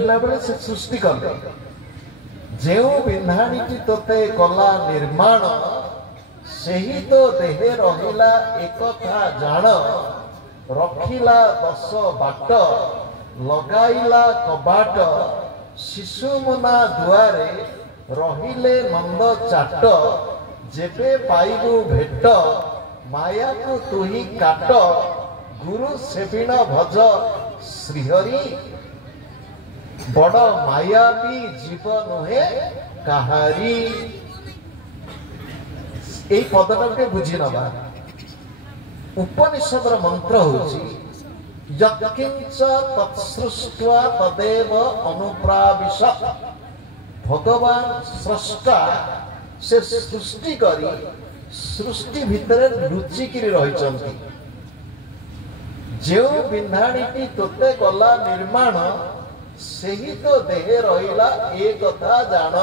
बेले से सृष्टि कले जो बिन्धाणी तोते कला निर्माण सेही तो देहे रहिला एक था जान रखिला 10 बाट लगाइला कबाट शिशुमुना दुआरे रहिले नंद चाट जेबे पाइबु भेट माया को तुही काट गुरु सेविण भज श्रीहरि बड़ माया भी जीव नुहे कहारी এই পদটাকে বুঝি নবা উপনিষদর মন্ত্র হচ্ছে যৎকিঞ্চ তৎসৃষ্ট্বা তদেব অনুপ্রাবিশত ভগবান স্রষ্টা সে সৃষ্টি করি সৃষ্টি ভিতরে লুচিকি রহিছন্তি যে বিন্ধাণীটি তোতে গলা নির্মাণ ସେହି ତ ଦେହେ ରହିଲା ଏ କଥା ଜାଣ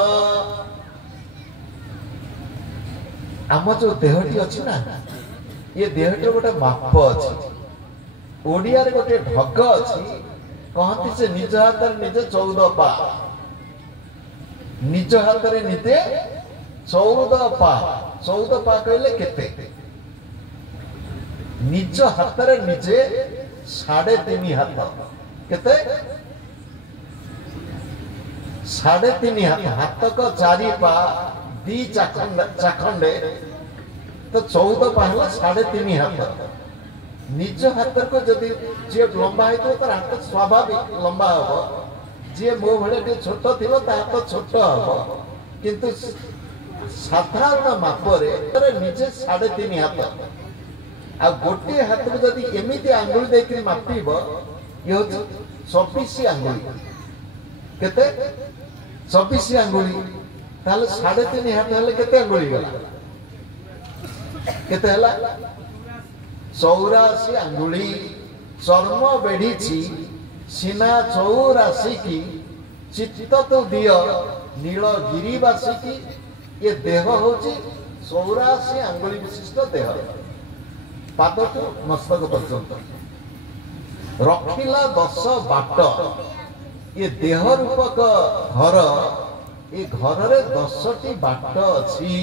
ଆମ ଯୋଉ ଦେହଟି ଅଛି ନା ଏ ଦେହଟିର ଗୋଟେ ମାପ ଅଛି ଓଡ଼ିଆରେ ଗୋଟେ ଢଗ ଅଛି କହନ୍ତି ଯେ ନିଜ ହାତରେ ନିଜେ 14 ପା ନିଜ ହାତରେ ନିଜେ 14 ପା କହିଲେ କେତେ ନିଜ ହାତରେ ନିଜେ 3.5 ହାତ କେତେ 3.5 हाथ को 4 पा 2 चाखंडे तो 14 पा है 3.5 हाथ निज हाथ को जदि जे लंबा है तो तार हाथ स्वाभाविक लंबा हो जे मो भले छोट थिबो ता हाथ छोट हो किंतु साधारण मापरे तारे निजे 3.5 हाथ आ गोटे हाथ को जदि एमिति आंगुल देकरी मापिबो यो 24 आंगुल केते 24 आंगुली ताले 3.5 हाथ हेले केते आंगुली गला केते हला 84 आंगुली चर्म बेढीची सीना 84 की चित्त तो दियो नीलगिरीवासी की ये देह होची 84 आंगुली विशिष्ट देह पाद तो मस्तक पर्यंत रखिला 10 बाट ये देह रूपक घर ये घर रे 10टी बाट अछि।